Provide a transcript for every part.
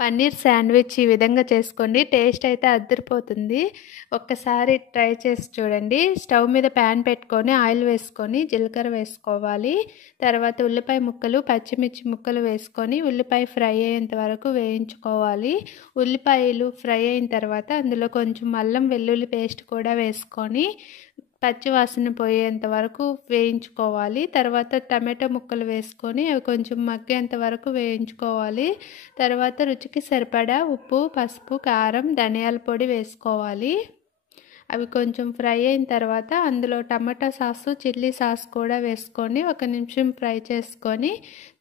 Paneer sandwich ఈ విధంగా చేసుకోండి. టేస్ట్ అయితే అదిరిపోతుంది. ఒక్కసారి ట్రై చేసి చూడండి. స్టవ్ మీద ప్యాన్ పెట్టుకొని ఆయిల్ వేసుకొని జీలకర్ర వేసుకోవాలి. తర్వాత ఉల్లిపాయ ముక్కలు, పచ్చిమిర్చి ముక్కలు వేసుకొని ఉల్లిపాయ ఫ్రై అయ్యేంత వరకు వేయించుకోవాలి. ఉల్లిపాయలు ఫ్రై అయిన తర్వాత అందులో కొంచెం అల్లం వెల్లుల్లి పేస్ట్ కూడా వేసుకొని పచ్చి వాసన పోయేంత వరకు వేయించుకోవాలి. తర్వాత టమాటో ముక్కలు వేసుకొని అవి కొంచెం మగ్గేంత వరకు వేయించుకోవాలి. తర్వాత రుచికి సరిపడా ఉప్పు, పసుపు, కారం, ధనియాల పొడి వేసుకోవాలి. అవి కొంచెం ఫ్రై అయిన తర్వాత అందులో టమాటో సాసు, చిల్లీ సాస్ కూడా వేసుకొని 1 నిమిషం ఫ్రై చేసుకొని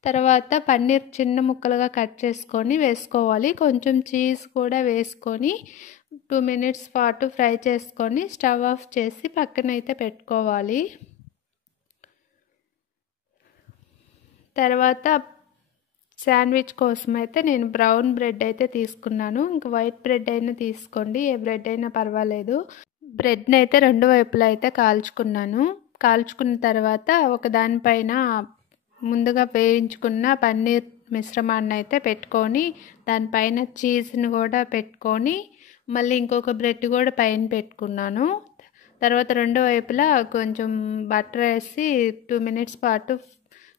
తర్వాత పన్నీర్ చిన్న ముక్కలుగా కట్ చేసుకొని వేసుకోవాలి. కొంచెం చీజ్ కూడా వేసుకొని 2 మినిట్స్ పాటు ఫ్రై చేసుకొని స్టవ్ ఆఫ్ చేసి పక్కనైతే పెట్టుకోవాలి. తర్వాత శాండ్విచ్ కోసం అయితే నేను బ్రౌన్ బ్రెడ్ అయితే తీసుకున్నాను. ఇంకా వైట్ బ్రెడ్ అయినా తీసుకోండి, ఏ బ్రెడ్ అయినా పర్వాలేదు. బ్రెడ్ని అయితే 2 వైపులా అయితే కాల్చుకున్నాను. కాల్చుకున్న తర్వాత ఒక దానిపైన ముందుగా వేయించుకున్న పన్నీర్ మిశ్రమాన్ని అయితే పెట్టుకొని దానిపైన చీజ్ని కూడా పెట్టుకొని మళ్ళీ ఇంకొక బ్రెడ్ కూడా పైన పెట్టుకున్నాను. తర్వాత 2 వైపులా కొంచెం బటర్ వేసి 2 మినిట్స్ పాటు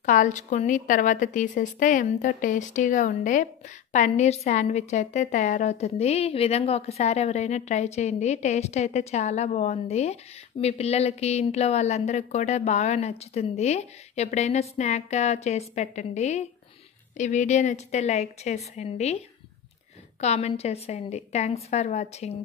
కాల్చుకుని తర్వాత తీసేస్తే ఎంతో టేస్టీగా ఉండే పన్నీర్ శాండ్విచ్ అయితే తయారవుతుంది. ఈ విధంగా ఒకసారి ఎవరైనా ట్రై చేయండి. టేస్ట్ అయితే చాలా బాగుంది. మీ పిల్లలకి, ఇంట్లో వాళ్ళందరికీ కూడా బాగా నచ్చుతుంది. ఎప్పుడైనా స్నాక్గా చేసి పెట్టండి. ఈ వీడియో నచ్చితే లైక్ చేసేయండి, కామెంట్ చేసేయండి. Thanks for watching.